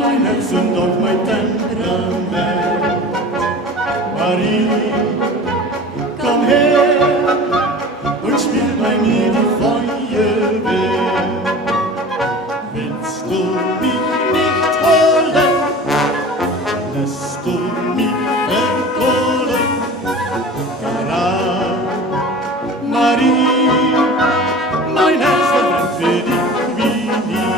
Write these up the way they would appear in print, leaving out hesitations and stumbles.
Mein Herz und auch mein Temperament. Marie, komm her und spiel bei mir die Feuerwehr. Willst du mich nicht holen, lässt du mich verkohlen. Trara, Marie, mein Herz verbrennt für dich wie nie.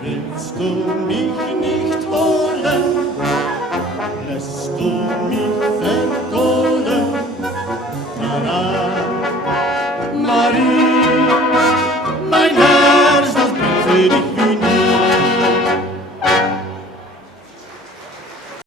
Willst du mich nicht holen, lässt du mich verkohlen. Trara, Marie, mein Herz, das brennt für dich.